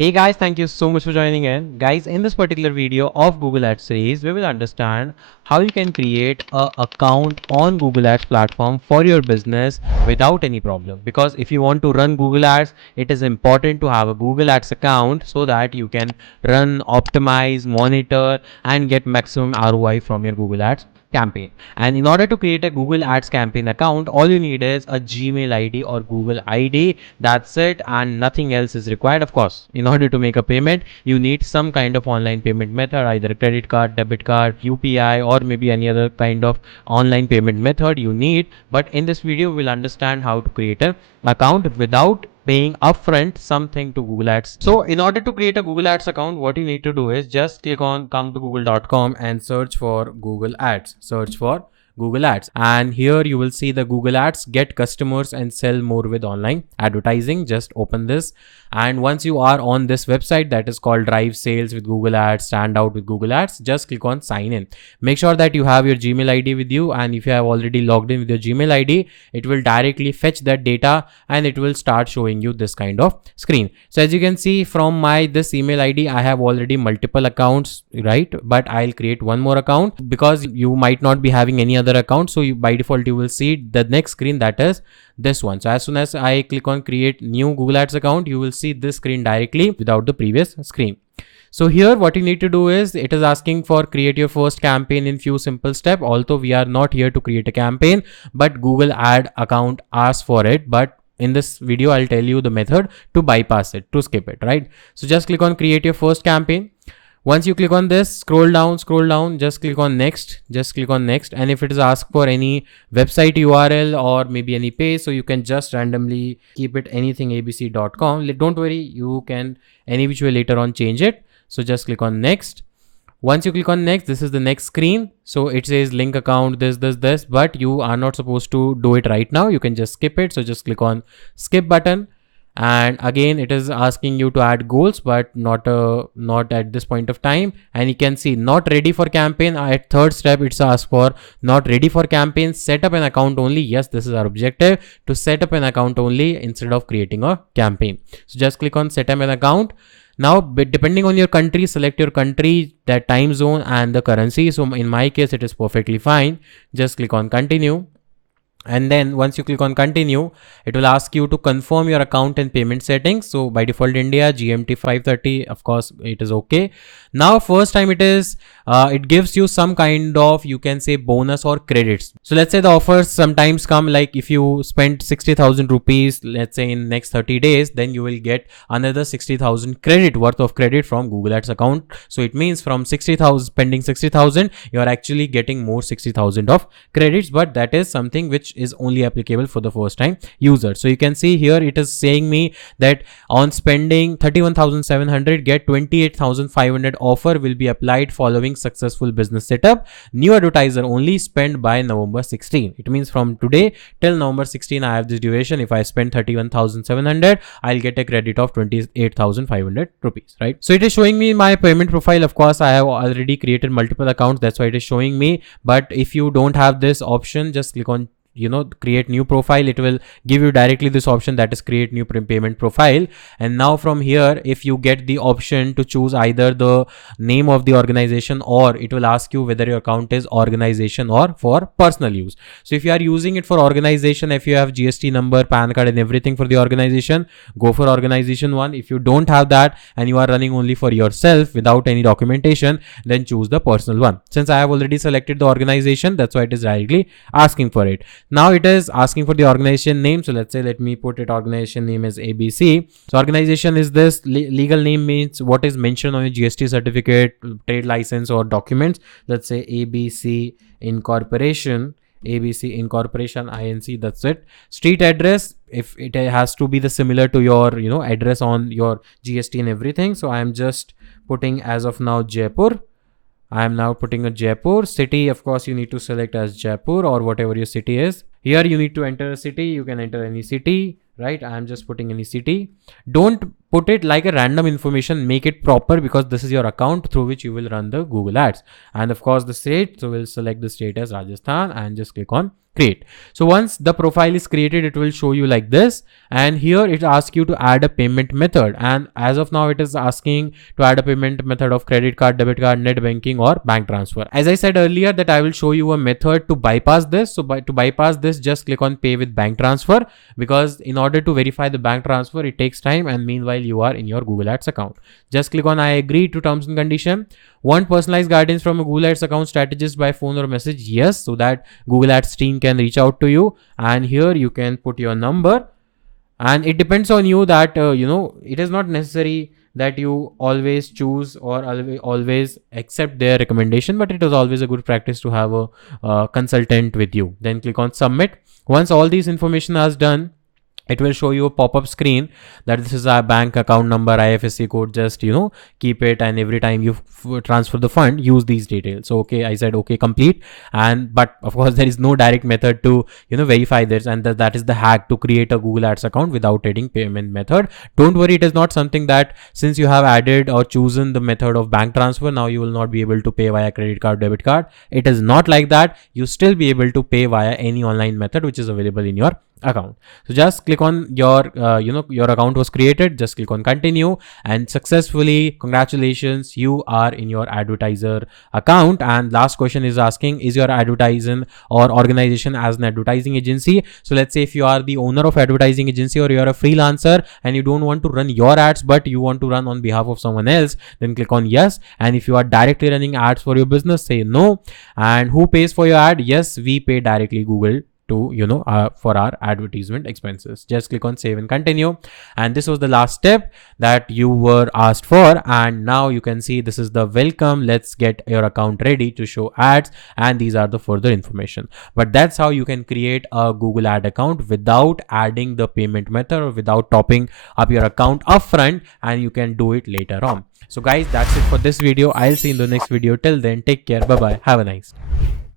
Hey guys, thank you so much for joining in. Guys, in this particular video of Google Ads series, we will understand how you can create a account on Google Ads platform for your business without any problem. Because if you want to run Google Ads, it is important to have a Google Ads account so that you can run, optimize, monitor and get maximum ROI from your Google Ads campaign. And in order to create a Google Ads campaign account, all you need is a Gmail ID or Google ID. That's it, and nothing else is required. Of course, in order to make a payment, you need some kind of online payment method, either credit card, debit card, UPI, or maybe any other kind of online payment method you need. But in this video, we'll understand how to create an account without paying upfront something to Google Ads. So in order to create a Google Ads account, what you need to do is just click on come to google.com and search for Google Ads. Search for Google Ads, and here you will see the Google Ads, get customers and sell more with online advertising. Just open this, and once you are on this website that is called Drive Sales with Google Ads, Stand Out with Google Ads, just click on sign in. Make sure that you have your Gmail ID with you, and if you have already logged in with your Gmail ID, it will directly fetch that data and it will start showing you this kind of screen. So as you can see from my this email ID, I have already multiple accounts, right? But I'll create one more account because you might not be having any other account. So by default you will see the next screen, that is this one. So as soon as I click on create new Google Ads account, you will see this screen directly without the previous screen. So here what you need to do is, it is asking for create your first campaign in few simple steps. Although we are not here to create a campaign, but Google Ad account asks for it. But in this video, I'll tell you the method to bypass it, to skip it, right? So just click on create your first campaign. Once you click on this, scroll down, just click on next, and if it is asked for any website URL or maybe any page, so you can just randomly keep it anything abc.com. Don't worry, you can any which way later on change it. So just click on next. Once you click on next, this is the next screen. So it says link account, this, but you are not supposed to do it right now. You can just skip it. So just click on skip button. And again, it is asking you to add goals, but not at this point of time. And you can see not ready for campaign. At third step, it's asked for not ready for campaign, set up an account only. Yes, this is our objective, to set up an account only instead of creating a campaign. So just click on set up an account. Now, depending on your country, select your country, that time zone and the currency. So in my case, it is perfectly fine. Just click on continue. And then once you click on continue, it will ask you to confirm your account and payment settings. So by default India, GMT 5:30, of course it is okay. Now first time it gives you some kind of, you can say, bonus or credits. So let's say the offers sometimes come like if you spend 60,000 rupees, let's say in next 30 days, then you will get another 60,000 credit worth of credit from Google Ads account. So it means from 60,000, spending 60,000, you are actually getting more 60,000 of credits, but that is something which is only applicable for the first time user. So you can see here it is saying me that on spending 31,700, get 28,500 offer will be applied following successful business setup. New advertiser only, spend by November 16. It means from today till November 16 I have this duration. If I spend 31,700, I'll get a credit of 28,500 rupees, right? So it is showing me my payment profile. Of course, I have already created multiple accounts, that's why it is showing me. But if you don't have this option, just click on create new profile. It will give you directly this option, that is create new payment profile. And now from here, if you get the option to choose either the name of the organization, or it will ask you whether your account is organization or for personal use. So if you are using it for organization, if you have GST number, PAN card and everything for the organization, go for organization one. If you don't have that and you are running only for yourself without any documentation, then choose the personal one. Since I have already selected the organization, that's why it is directly asking for it. Now it is asking for the organization name. So let's say, let me put it, organization name is ABC. So organization is this, legal name means what is mentioned on your GST certificate, trade license or documents. Let's say ABC Incorporation, ABC Incorporation Inc. That's it. Street address, if it has to be the similar to your address on your GST and everything. So I am just putting as of now Jaipur. I am now putting a Jaipur. City, of course, you need to select as Jaipur or whatever your city is. Here you need to enter a city. You can enter any city, right? I am just putting any city. Don't put it like a random information, make it proper, because this is your account through which you will run the Google Ads. And of course the state, so we'll select the state as Rajasthan and just click on create. So once the profile is created, it will show you like this, and here it asks you to add a payment method, and as of now it is asking to add a payment method of credit card, debit card, net banking or bank transfer. As I said earlier that I will show you a method to bypass this. So to bypass this, just click on pay with bank transfer, because in order to verify the bank transfer it takes time, and meanwhile you are in your Google Ads account. Just click on I agree to terms and condition. Want personalized guidance from a Google Ads account strategist by phone or message? Yes, so that Google Ads team can reach out to you. And here you can put your number, and it depends on you that it is not necessary that you always choose or always accept their recommendation, but it is always a good practice to have a consultant with you. Then click on submit. Once all these information is done, it will show you a pop-up screen that this is our bank account number, IFSC code. Just keep it, and every time you transfer the fund, use these details. So okay, I said okay, complete. And but of course there is no direct method to verify this, and that is the hack to create a Google Ads account without adding payment method. Don't worry, it is not something that since you have added or chosen the method of bank transfer, now you will not be able to pay via credit card, debit card. It is not like that. You still be able to pay via any online method which is available in your account. So just click on your your account was created, just click on continue, and successfully, congratulations, you are in your advertiser account. And last question is asking, is your advertising or organization as an advertising agency? So let's say if you are the owner of advertising agency, or you are a freelancer and you don't want to run your ads but you want to run on behalf of someone else, then click on yes. And if you are directly running ads for your business, say no. And who pays for your ad? Yes, we pay directly Google to for our advertisement expenses. Just click on save and continue. And this was the last step that you were asked for, and now you can see this is the welcome, let's get your account ready to show ads, and these are the further information. But that's how you can create a Google ad account without adding the payment method or without topping up your account upfront, and you can do it later on. So guys, that's it for this video. I'll see you in the next video. Till then, take care. Bye bye. Have a nice day.